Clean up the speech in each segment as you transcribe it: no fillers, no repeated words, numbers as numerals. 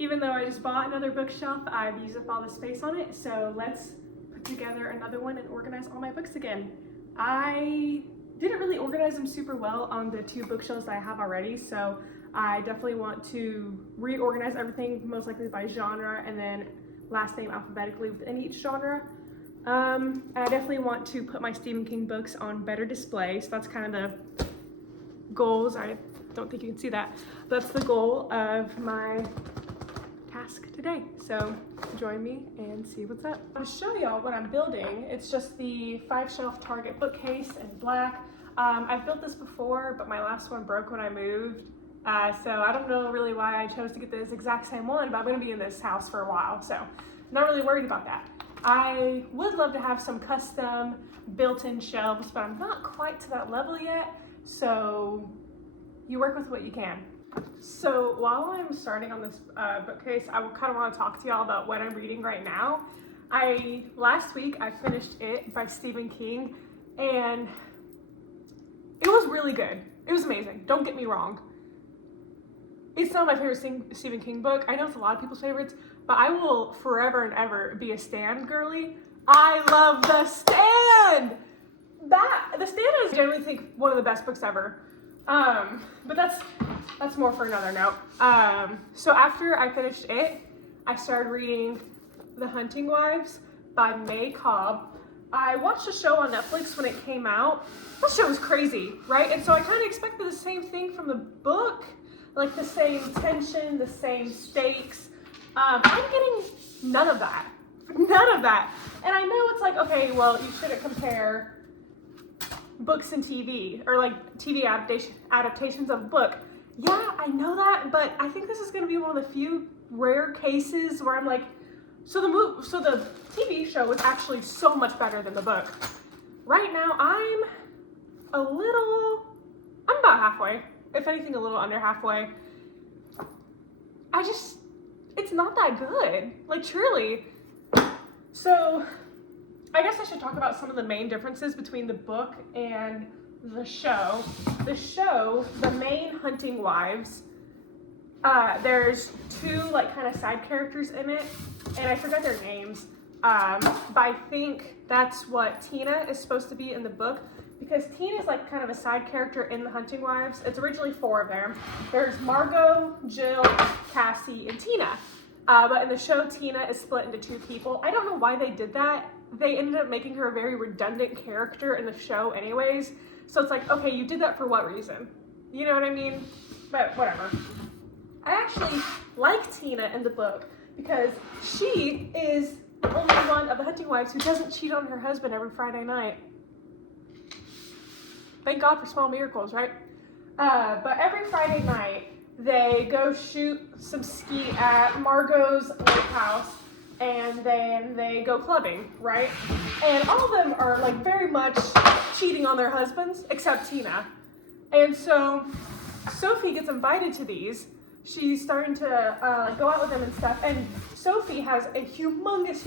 Even though I just bought another bookshelf, I've used up all the space on it, so let's put together another one and organize all my books again. I didn't really organize them super well on the 2 bookshelves that I have already, so I definitely want to reorganize everything, most likely by genre, and then last name alphabetically within each genre. I definitely want to put my Stephen King books on better display, so that's kind of the goals. I don't think you can see that. That's the goal of my task today. So join me and see what's up. I'll show y'all what I'm building. It's just the 5-shelf Target bookcase in black. I've built this before, but my last one broke when I moved. So I don't know really why I chose to get this exact same one, but I'm gonna be in this house for a while, so not really worried about that. I would love to have some custom built-in shelves, but I'm not quite to that level yet, so you work with what you can. So while I'm starting on this bookcase, I kind of want to talk to y'all about what I'm reading right now. Last week I finished It by Stephen King, and it was really good. It was amazing, don't get me wrong. It's not my favorite Stephen King book. I know it's a lot of people's favorites, but I will forever and ever be a Stand girly. I love The Stand! The Stand is, I generally think, one of the best books ever. But that's more for another note. So after I finished It, I started reading The Hunting Wives by May Cobb. I watched a show on Netflix when it came out. That show was crazy, right? And so I kind of expected the same thing from the book, like the same tension, the same stakes. I'm getting none of that. None of that. And I know it's like, okay, well, you shouldn't compare books and TV, or like TV adaptations of a book. Yeah, I know that, but I think this is going to be one of the few rare cases where I'm like, so the TV show was actually so much better than the book. Right now, I'm about halfway, if anything, a little under halfway. It's not that good, like truly. So I guess I should talk about some of the main differences between the book and the show. The show, the main Hunting Wives, there's 2 like kind of side characters in it, and I forgot their names, but I think that's what Tina is supposed to be in the book, because Tina is like kind of a side character in the Hunting Wives. It's originally 4 of them. There's Margot, Jill, Cassie, and Tina. But in the show, Tina is split into 2 people. I don't know why they did that. They ended up making her a very redundant character in the show anyways. So it's like, okay, you did that for what reason? You know what I mean? But whatever. I actually like Tina in the book because she is the only one of the Hunting Wives who doesn't cheat on her husband every Friday night. Thank God for small miracles, right? But every Friday night, they go shoot some ski at Margot's lake house, and then they go clubbing, right? And all of them are like very much cheating on their husbands, except Tina. And so Sophie gets invited to these. She's starting to go out with them and stuff. And Sophie has a humongous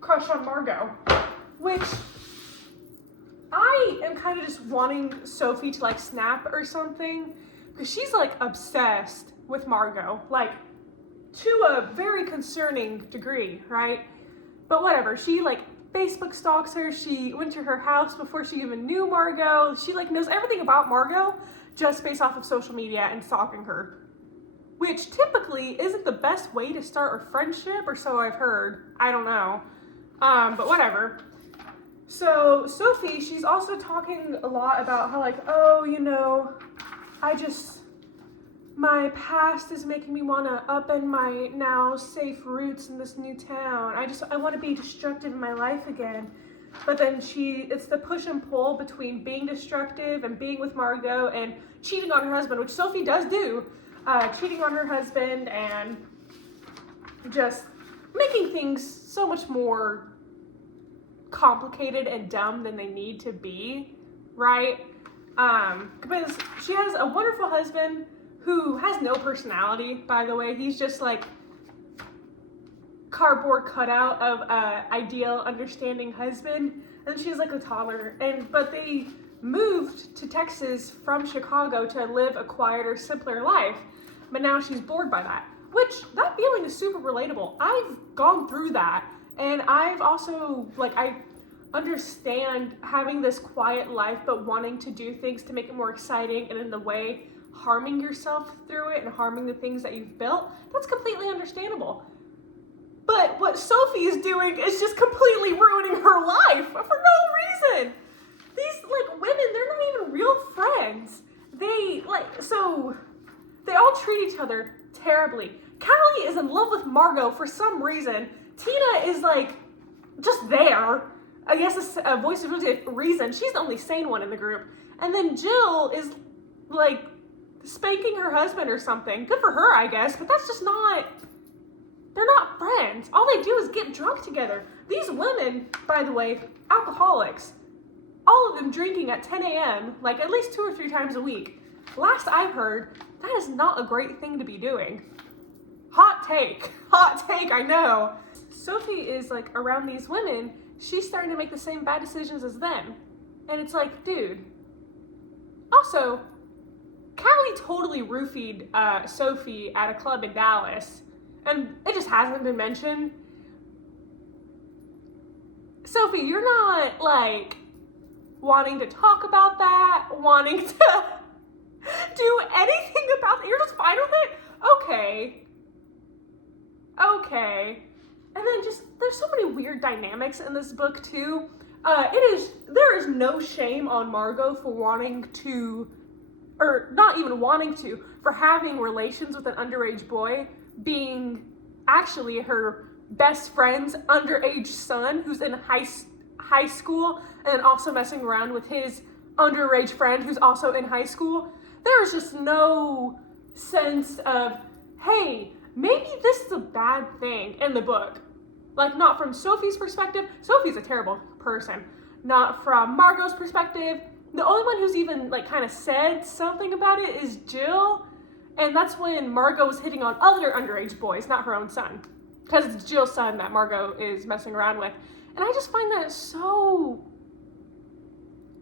crush on Margot, which I am kind of just wanting Sophie to like snap or something, because she's like obsessed with Margot, like to a very concerning degree, right? But whatever, she like Facebook stalks her. She went to her house before she even knew Margot. She like knows everything about Margot just based off of social media and stalking her, which typically isn't the best way to start a friendship, or so I've heard. I don't know, but whatever. So Sophie, she's also talking a lot about how like, oh, you know, my past is making me want to upend my now safe roots in this new town. I want to be destructive in my life again. But then it's the push and pull between being destructive and being with Margot and cheating on her husband, which Sophie does do, cheating on her husband and just making things so much more complicated and dumb than they need to be, right? Because she has a wonderful husband who has no personality, by the way. He's just like cardboard cutout of a ideal, understanding husband. And she's like a toddler. But they moved to Texas from Chicago to live a quieter, simpler life. but now she's bored by that. Which, that feeling is super relatable. I've gone through that, and I've also, like, I understand having this quiet life, but wanting to do things to make it more exciting, and in the way, harming yourself through it and harming the things that you've built. That's completely understandable. But what Sophie is doing is just completely ruining her life for no reason. These, like, women, they're not even real friends. They all treat each other terribly. Callie is in love with Margot for some reason. Tina is, like, just there. I guess a voice of reason. She's the only sane one in the group. And then Jill is, like, spanking her husband or something. Good for her, I guess, but that's just not... They're not friends. All they do is get drunk together. These women, by the way, alcoholics. All of them drinking at 10 a.m., like at least 2 or 3 times a week. Last I heard, that is not a great thing to be doing. Hot take, I know. Sophie is like around these women, she's starting to make the same bad decisions as them. And it's like, dude. Also, Callie totally roofied Sophie at a club in Dallas. And it just hasn't been mentioned. Sophie, you're not like wanting to talk about that, wanting to do anything about it. You're just fine with it? Okay. And then just, there's so many weird dynamics in this book too. There is no shame on Margot for wanting to, or not even wanting to, for having relations with an underage boy, being actually her best friend's underage son who's in high school, and also messing around with his underage friend who's also in high school. There's just no sense of, hey, maybe this is a bad thing in the book. Like, not from Sophie's perspective. Sophie's a terrible person. Not from Margot's perspective. The only one who's even, like, kind of said something about it is Jill. And that's when Margot was hitting on other underage boys, not her own son. Because it's Jill's son that Margot is messing around with. And I just find that so...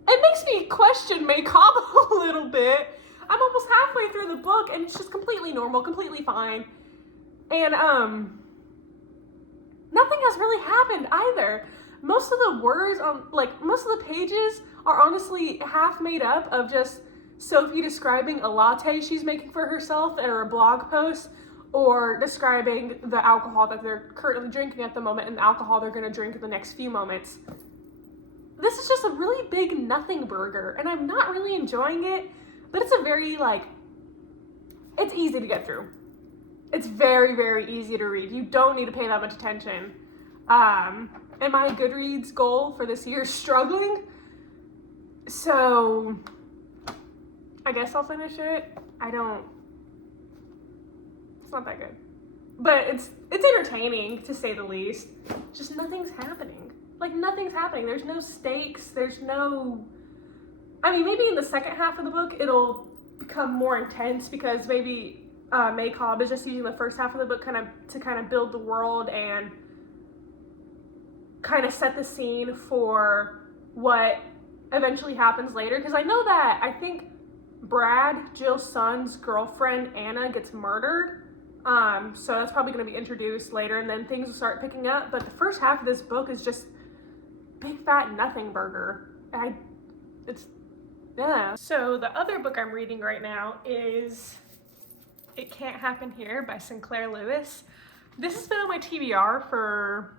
It makes me question May Cobb a little bit. I'm almost halfway through the book, and it's just completely normal, completely fine. And, nothing has really happened either. Most of the words on, like, most of the pages are honestly half made up of just Sophie describing a latte she's making for herself in her blog post, or describing the alcohol that they're currently drinking at the moment and the alcohol they're going to drink in the next few moments. This is just a really big nothing burger, and I'm not really enjoying it, but it's a very, like, it's easy to get through. It's very, very easy to read. You don't need to pay that much attention. And my Goodreads goal for this year is struggling, so I guess I'll finish it. It's not that good. But it's entertaining, to say the least. Just nothing's happening. Like, nothing's happening. There's no stakes. There's no... I mean, maybe in the second half of the book, it'll become more intense, because maybe May Cobb is just using the first half of the book to build the world and kind of set the scene for what eventually happens later. Because I know that, I think Brad, Jill's son's girlfriend, Anna, gets murdered. So that's probably going to be introduced later, and then things will start picking up. But the first half of this book is just big fat nothing burger. Yeah. So the other book I'm reading right now is It Can't Happen Here by Sinclair Lewis. This has been on my TBR for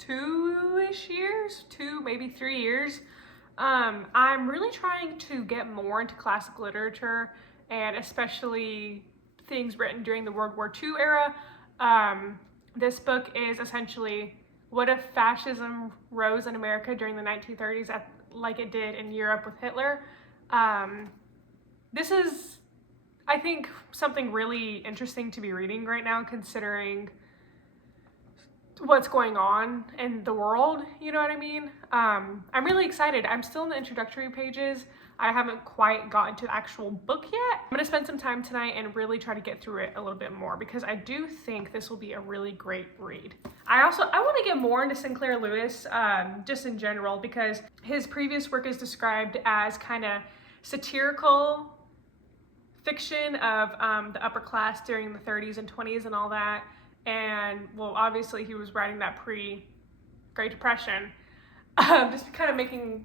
2-ish years, 2, maybe 3 years. I'm really trying to get more into classic literature, and especially things written during the World War II era. This book is essentially, what if fascism rose in America during the 1930s like it did in Europe with Hitler? This is, I think, something really interesting to be reading right now, considering what's going on in the world, you know what I mean? I'm really excited. I'm still in the introductory pages. I haven't quite gotten to the actual book yet. I'm gonna spend some time tonight and really try to get through it a little bit more, because I do think this will be a really great read. I want to get more into Sinclair Lewis, just in general, because his previous work is described as kind of satirical fiction of the upper class during the 30s and 20s and all that. And well, obviously he was writing that pre-Great Depression. Just kind of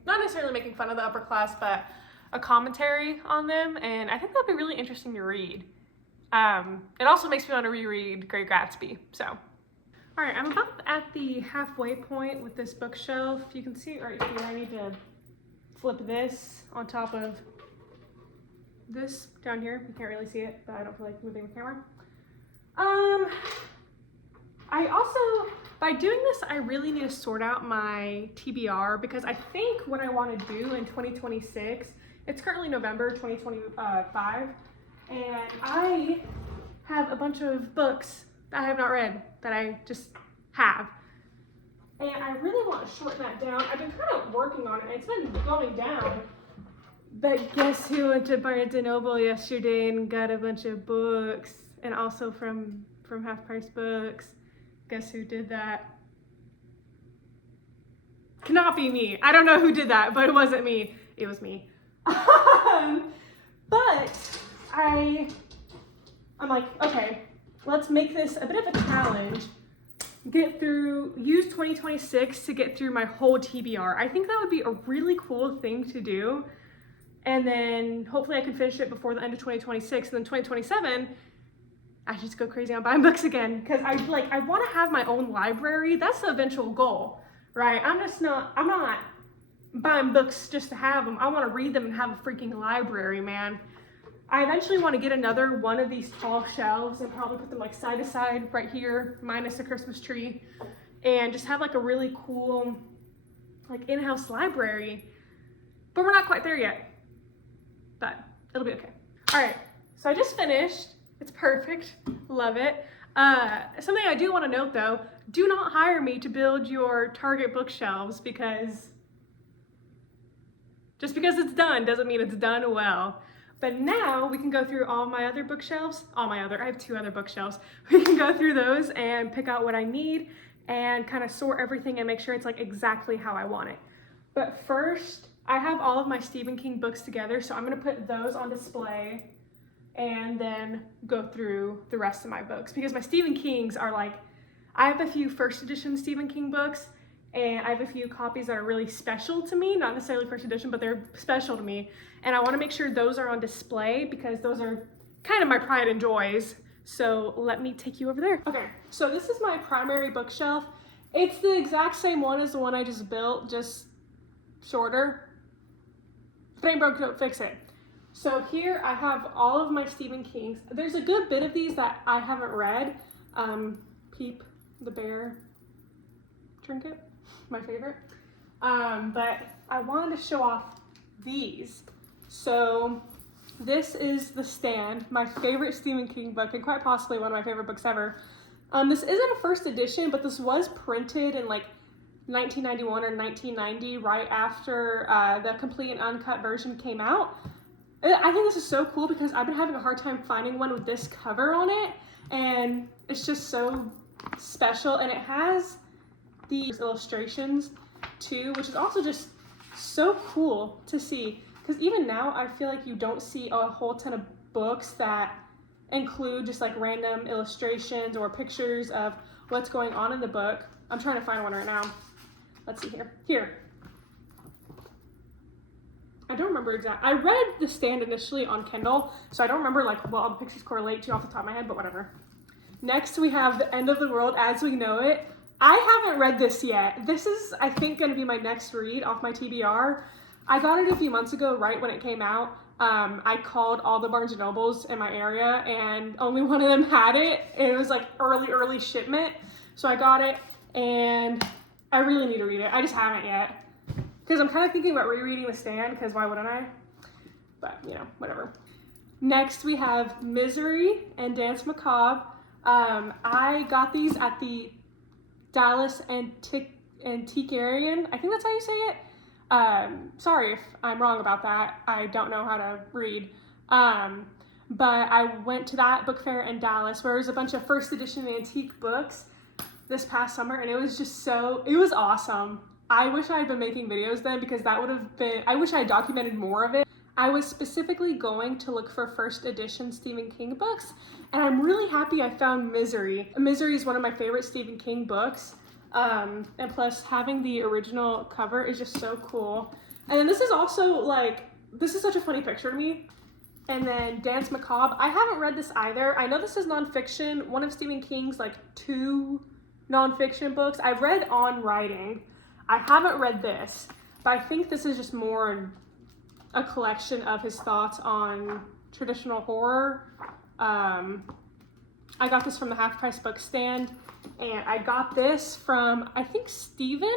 not necessarily making fun of the upper class, but a commentary on them. And I think that'd be really interesting to read. It also makes me want to reread Great Gatsby, so. All right, I'm about at the halfway point with this bookshelf. You can see right here, I need to flip this on top of this down here. You can't really see it, but I don't feel like moving the camera. I also, by doing this, I really need to sort out my TBR because I think what I want to do in 2026, it's currently November 2025, and I have a bunch of books that I have not read that I just have. And I really want to shorten that down. I've been kind of working on it, and it's been going down. But guess who went to Barnes & Noble yesterday and got a bunch of books, and also from Half Price Books? Guess who did that? Cannot be me. I don't know who did that, but it wasn't me. It was me. But I'm like, okay, let's make this a bit of a challenge. Use 2026 to get through my whole TBR. I think that would be a really cool thing to do. And then hopefully I can finish it before the end of 2026. And then 2027, I should just go crazy on buying books again. Because I want to have my own library. That's the eventual goal, right? I'm not buying books just to have them. I want to read them and have a freaking library, man. I eventually want to get another one of these tall shelves and probably put them like side to side right here, minus the Christmas tree, and just have like a really cool like in-house library. But we're not quite there yet, but it'll be okay. All right, so I just finished. It's perfect, love it. Something I do want to note though, do not hire me to build your Target bookshelves because just because it's done doesn't mean it's done well. But now we can go through all my other bookshelves, I have 2 other bookshelves. We can go through those and pick out what I need and kind of sort everything and make sure it's like exactly how I want it. But first, I have all of my Stephen King books together, so I'm gonna put those on display and then go through the rest of my books. Because my Stephen Kings are like, I have a few first edition Stephen King books, and I have a few copies that are really special to me, not necessarily first edition, but they're special to me. And I want to make sure those are on display because those are kind of my pride and joys. So let me take you over there. Okay, so this is my primary bookshelf. It's the exact same one as the one I just built, just shorter. If it ain't broke, don't fix it. So here I have all of my Stephen Kings. There's a good bit of these that I haven't read. Peep the Bear Trinket, my favorite. But I wanted to show off these. So this is The Stand, my favorite Stephen King book, and quite possibly one of my favorite books ever. This isn't a first edition, but this was printed in like 1991 or 1990, right after the complete and uncut version came out. I think this is so cool because I've been having a hard time finding one with this cover on it, and it's just so special, and it has these illustrations too, which is also just so cool to see, because even now I feel like you don't see a whole ton of books that include just like random illustrations or pictures of what's going on in the book. I'm trying to find one right now. Let's see here. I don't remember exactly. I read The Stand initially on Kindle, so I don't remember like what all the pictures correlate to off the top of my head, but whatever. Next we have The End of the World as We Know It. I haven't read this yet. This is, I think, going to be my next read off my TBR. I got it a few months ago, right when it came out. I called all the Barnes & Nobles in my area, and only one of them had it. It was like early shipment. So I got it, and I really need to read it. I just haven't yet. Because I'm kind of thinking about rereading The Stand, because why wouldn't I? But, you know, whatever. Next, we have Misery and Dance Macabre. I got these at the Dallas Antiquarian. I think that's how you say it. Sorry if I'm wrong about that. I don't know how to read. But I went to that book fair in Dallas where there was a bunch of first edition antique books this past summer, and it was just it was awesome. I wish I had been making videos then, because that would have been, I wish I had documented more of it. I was specifically going to look for first edition Stephen King books, and I'm really happy I found Misery. Misery is one of my favorite Stephen King books, and plus having the original cover is just so cool. And then this is also like, this is such a funny picture to me. And then Dance Macabre. I haven't read this either. I know this is nonfiction, one of Stephen King's like 2 nonfiction books. I've read On Writing. I haven't read this, but I think this is just more a collection of his thoughts on traditional horror. I got this from the Half Price book stand, and I got this from, I think, Steven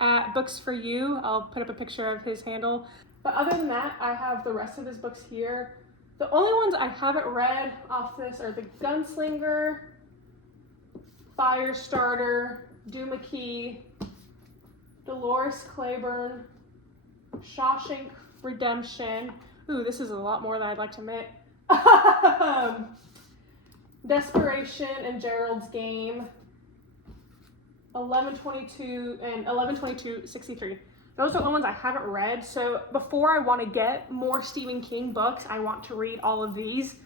at Books For You. I'll put up a picture of his handle. But other than that, I have the rest of his books here. The only ones I haven't read off this are The Gunslinger, Firestarter, Doohickey, Dolores Claiborne, Shawshank Redemption. Ooh, this is a lot more than I'd like to admit. Desperation and Gerald's Game, 11/22 and 11/22/63. Those are the ones I haven't read. So before I want to get more Stephen King books, I want to read all of these.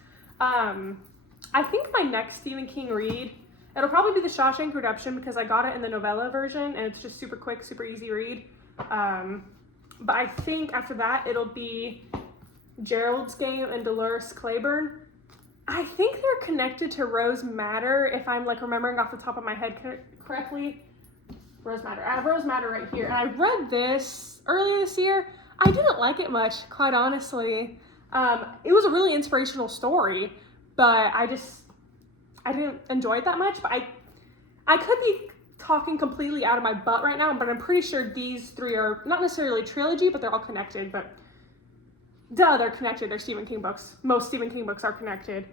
I think my next Stephen King read, it'll probably be The Shawshank Redemption because I got it in the novella version and it's just super quick, super easy read. But I think after that, it'll be Gerald's Game and Dolores Claiborne. I think they're connected to Rose Madder, if I'm like remembering off the top of my head correctly. Rose Madder. I have Rose Madder right here. And I read this earlier this year. I didn't like it much, quite honestly. It was a really inspirational story, but I didn't enjoy it that much. But I could be talking completely out of my butt right now, but I'm pretty sure these 3 are not necessarily a trilogy, but they're all connected. But duh, they're connected. They're Stephen King books. Most Stephen King books are connected.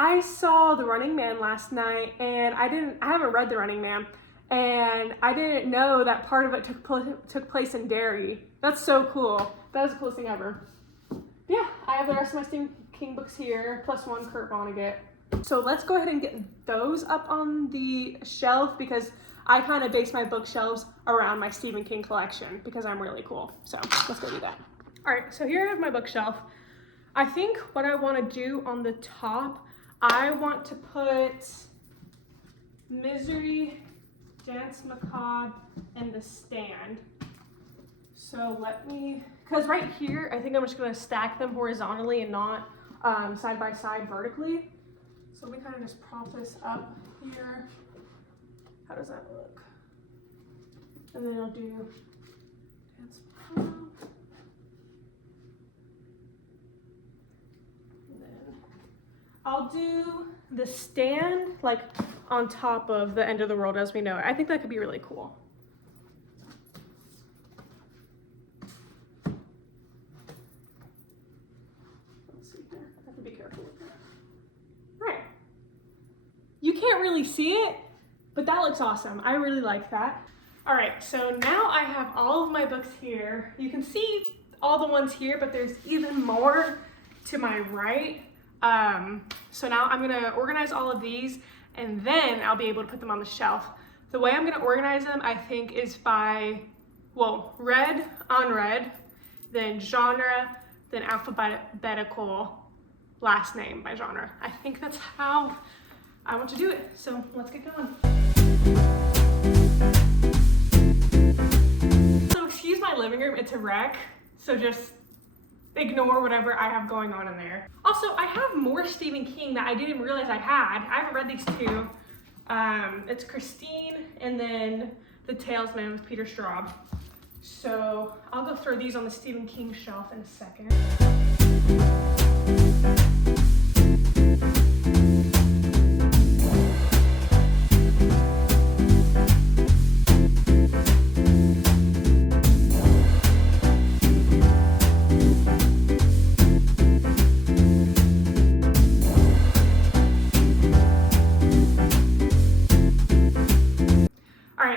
I saw The Running Man last night, and I haven't read The Running Man, and I didn't know that part of it took place in Derry. That's so cool. That is the coolest thing ever. Yeah, I have the rest of my Stephen King books here, plus 1 Kurt Vonnegut. So let's go ahead and get those up on the shelf because I kind of base my bookshelves around my Stephen King collection because I'm really cool. So let's go do that. All right, so here I have my bookshelf. I think what I want to do on the top, I want to put Misery, Dance Macabre, and The Stand. So because right here, I think I'm just going to stack them horizontally and not side by side vertically. So let me kind of just prop this up here. How does that look? And then I'll do Dance Macabre. And then I'll do The Stand like on top of The End of the World as we know it. I think that could be really cool. Let's see here. I have to be careful with that. Right. You can't really see it, but that looks awesome. I really like that. All right, so now I have all of my books here. You can see all the ones here, but there's even more to my right. So now I'm gonna organize all of these and then I'll be able to put them on the shelf. The way I'm gonna organize them, I think, is by, well, read, unread, then genre, then alphabetical last name by genre. I think that's how I want to do it. So let's get going. So excuse my living room, it's a wreck. So just ignore whatever I have going on in there. Also, I have more Stephen King that I didn't realize I had. I haven't read these 2. It's Christine and then The Talesman with Peter Straub. So I'll go throw these on the Stephen King shelf in a second.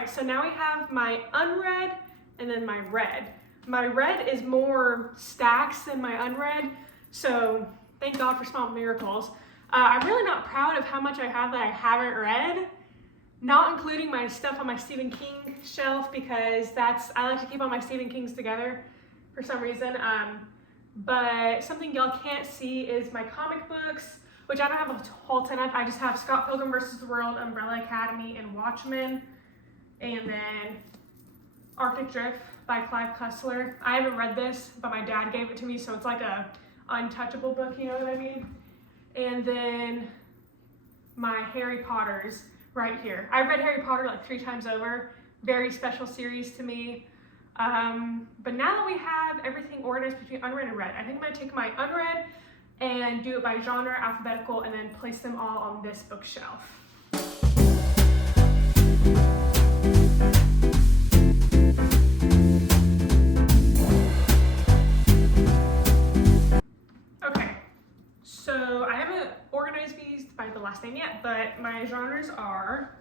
So now we have my unread and then my read. My read is more stacks than my unread, so thank God for small miracles. I'm really not proud of how much I have that I haven't read, not including my stuff on my Stephen King shelf because I like to keep all my Stephen Kings together. for some reason. But something y'all can't see is my comic books, which I don't have a whole ton of. I just have Scott Pilgrim vs. the World, Umbrella Academy, and Watchmen. And then Arctic Drift by Clive Cussler. I haven't read this, but my dad gave it to me, so it's like a untouchable book, you know what I mean? And then my Harry Potters right here. I've read Harry Potter like 3 times over. Very special series to me. But now that we have everything organized between unread and read, I think I'm gonna take my unread and do it by genre, alphabetical, and then place them all on this bookshelf. Okay, so I haven't organized these by the last name yet, but my genres are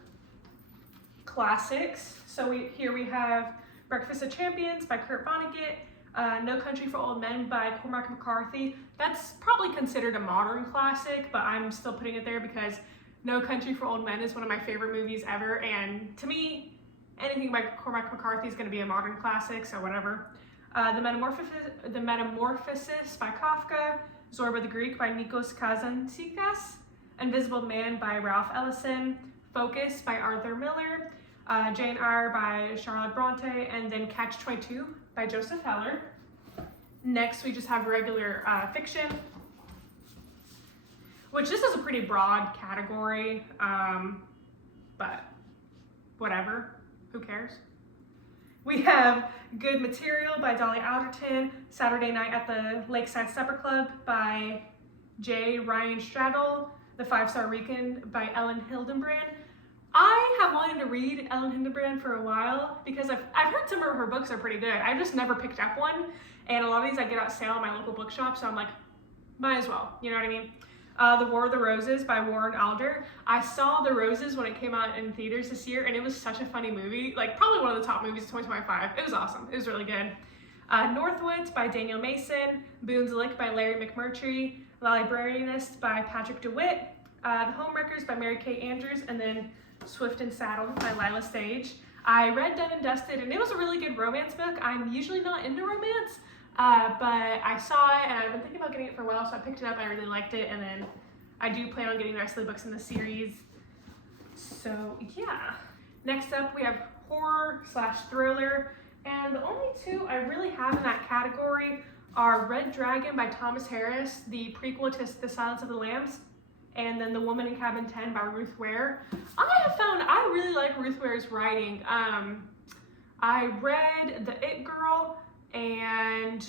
classics. So here we have Breakfast of Champions by Kurt Vonnegut, No Country for Old Men by Cormac McCarthy. That's probably considered a modern classic, but I'm still putting it there because No Country for Old Men is one of my favorite movies ever, and to me, anything by Cormac McCarthy is going to be a modern classic, so whatever. The Metamorphosis by Kafka, Zorba the Greek by Nikos Kazantzakis, Invisible Man by Ralph Ellison, Focus by Arthur Miller, Jane Eyre by Charlotte Bronte, and then Catch-22 by Joseph Heller. Next, we just have regular fiction, which this is a pretty broad category, but whatever, who cares? We have Good Material by Dolly Alderton, Saturday Night at the Lakeside Supper Club by J. Ryan Straddle, The 5-Star Weekend by Ellen Hildenbrand. I have wanted to read Ellen Hildenbrand for a while because I've heard some of her books are pretty good. I've just never picked up one, and a lot of these I get at sale at my local bookshop, so I'm like, might as well, you know what I mean? The War of the Roses by Warren Alder. I saw The Roses when it came out in theaters this year, and it was such a funny movie, like probably one of the top movies of 2025. It was awesome. It was really good. Northwoods by Daniel Mason, Boone's Lick by Larry McMurtry, The Librarianist by Patrick DeWitt, The Homewreckers by Mary Kay Andrews, and then Swift and Saddled by Lila Sage. I read Done and Dusted, and it was a really good romance book. I'm usually not into romance, but I saw it, and I've been thinking about getting it for a while, so I picked it up. I really liked it, and then I do plan on getting the rest of the books in the series. So yeah. Next up, we have horror/thriller, and the only 2 I really have in that category are Red Dragon by Thomas Harris, the prequel to The Silence of the Lambs, and then The Woman in Cabin 10 by Ruth Ware. I have found I really like Ruth Ware's writing. I read The It Girl and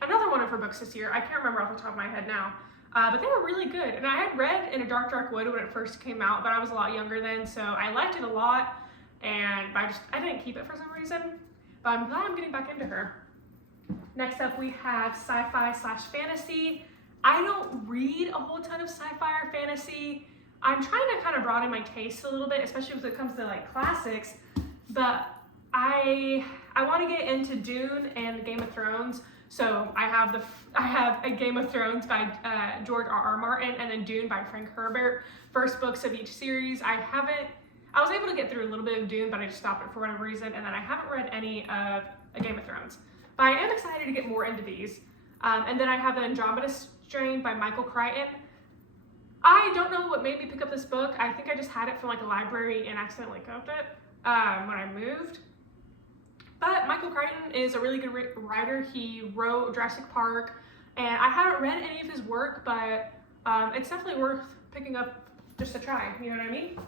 another one of her books this year. I can't remember off the top of my head now, but they were really good. And I had read In a Dark, Dark Wood when it first came out, but I was a lot younger then, so I liked it a lot, and I didn't keep it for some reason, but I'm glad I'm getting back into her. Next up, we have sci-fi/fantasy. I don't read a whole ton of sci-fi or fantasy. I'm trying to kind of broaden my taste a little bit, especially when it comes to like classics, but I want to get into Dune and Game of Thrones. So I have a Game of Thrones by George R.R. Martin, and then Dune by Frank Herbert. First books of each series. I was able to get through a little bit of Dune, but I just stopped it for whatever reason, and then I haven't read any of a Game of Thrones. But I am excited to get more into these. And then I have the Andromeda Strain by Michael Crichton. I don't know what made me pick up this book. I think I just had it from like a library and accidentally got it when I moved. But Michael Crichton is a really good writer. He wrote Jurassic Park, and I haven't read any of his work, but it's definitely worth picking up just to try, you know what I mean?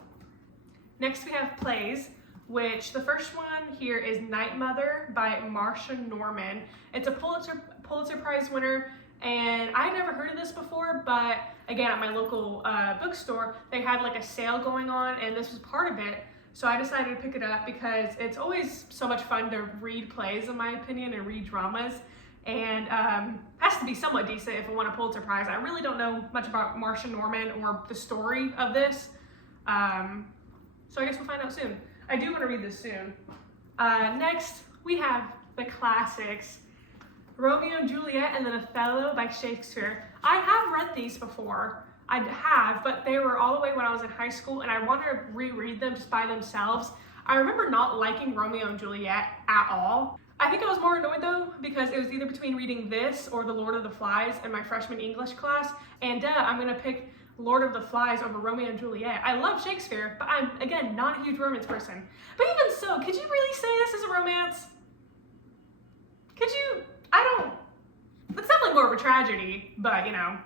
Next we have plays, which the first one here is Night Mother by Marcia Norman. It's a Pulitzer Prize winner, and I had never heard of this before, but again, at my local bookstore, they had like a sale going on, and this was part of it. So I decided to pick it up because it's always so much fun to read plays, in my opinion, and read dramas. And has to be somewhat decent if I want a Pulitzer Prize. I really don't know much about Marcia Norman or the story of this. So I guess we'll find out soon. I do want to read this soon. Next, we have the classics. Romeo and Juliet and then Othello by Shakespeare. I have read these before. I have, but they were all the way when I was in high school, and I wanted to reread them just by themselves. I remember not liking Romeo and Juliet at all. I think I was more annoyed though because it was either between reading this or The Lord of the Flies in my freshman English class, and I'm gonna pick Lord of the Flies over Romeo and Juliet. I love Shakespeare, but I'm, again, not a huge romance person. But even so, could you really say this is a romance? Could you? It's definitely more of a tragedy, but you know,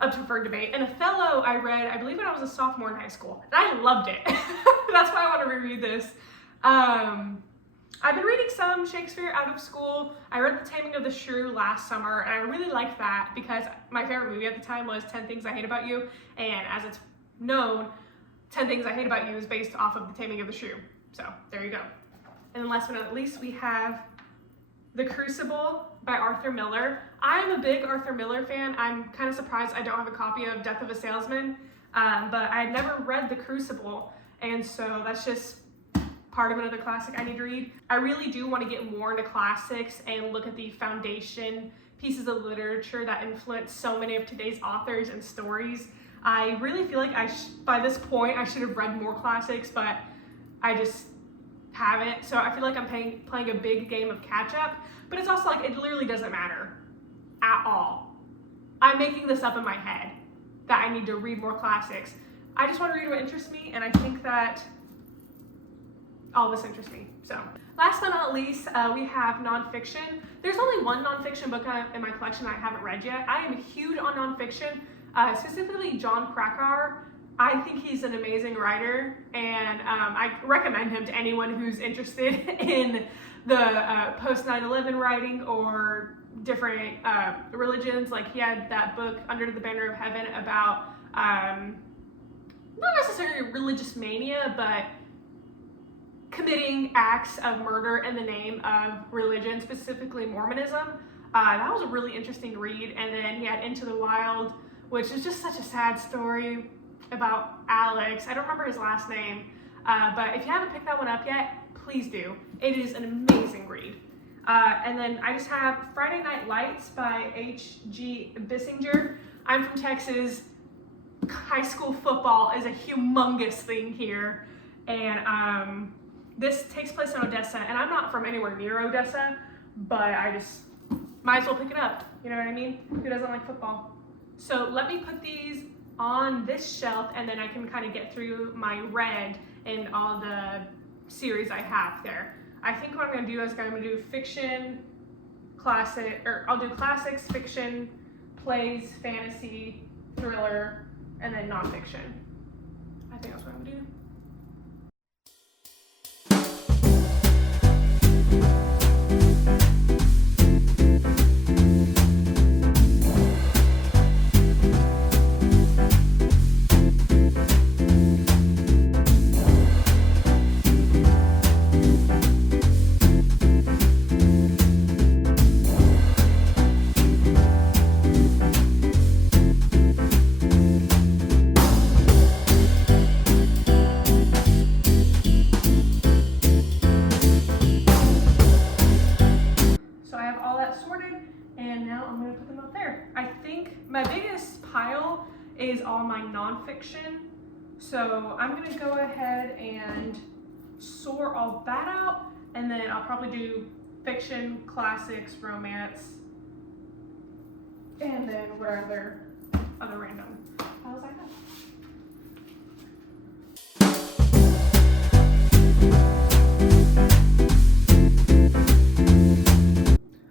up for debate. And Othello I read, I believe when I was a sophomore in high school, and I loved it. That's why I want to reread this. I've been reading some Shakespeare out of school. I read The Taming of the Shrew last summer, and I really liked that because my favorite movie at the time was 10 Things I Hate About You, and as it's known, 10 Things I Hate About You is based off of The Taming of the Shrew. So there you go. And then last but not least, we have The Crucible by Arthur Miller. I'm a big Arthur Miller fan. I'm kind of surprised I don't have a copy of Death of a Salesman, but I had never read The Crucible, and so that's just part of another classic I need to read. I really do want to get more into classics and look at the foundation pieces of literature that influence so many of today's authors and stories. I really feel like by this point I should have read more classics, but I just haven't. So I feel like I'm playing a big game of catch up, but it's also like it literally doesn't matter at all. I'm making this up in my head that I need to read more classics. I just want to read what interests me, and I think that all this interests me. So last but not least, we have nonfiction. There's only one nonfiction book in my collection I haven't read yet. I am huge on nonfiction, specifically Jon Krakauer. I think he's an amazing writer, and I recommend him to anyone who's interested in the post 9/11 writing or different religions. Like he had that book Under the Banner of Heaven about not necessarily religious mania, but committing acts of murder in the name of religion, specifically Mormonism. That was a really interesting read. And then he had Into the Wild, which is just such a sad story about Alex. I don't remember his last name, but if you haven't picked that one up yet, please do. It is an amazing read. And then I just have Friday Night Lights by H.G. Bissinger. I'm from Texas. High school football is a humongous thing here, and this takes place in Odessa, and I'm not from anywhere near Odessa, but I just might as well pick it up. You know what I mean? Who doesn't like football? So let me put these on this shelf, and then I can kind of get through my read and all the series I have there. I think what I'm going to do is I'm going to do fiction, classic, or I'll do classics, fiction, plays, fantasy, thriller, and then nonfiction. I think that's what I'm going to do. My biggest pile is all my nonfiction, so I'm going to go ahead and sort all that out, and then I'll probably do fiction, classics, romance, and then whatever other random piles I have.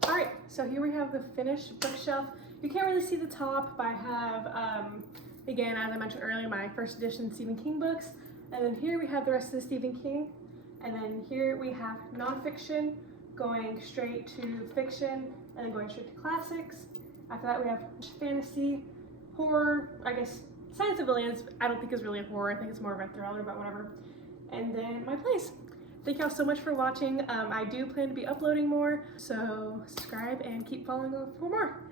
Alright, so here we have the finished bookshelf. You can't really see the top, but I have, again, as I mentioned earlier, my first edition Stephen King books. And then here we have the rest of the Stephen King. And then here we have nonfiction going straight to fiction and then going straight to classics. After that we have fantasy, horror, I guess Silence of the Lambs I don't think is really a horror, I think it's more of a thriller, but whatever. And then my plays. Thank y'all so much for watching. I do plan to be uploading more, so subscribe and keep following for more.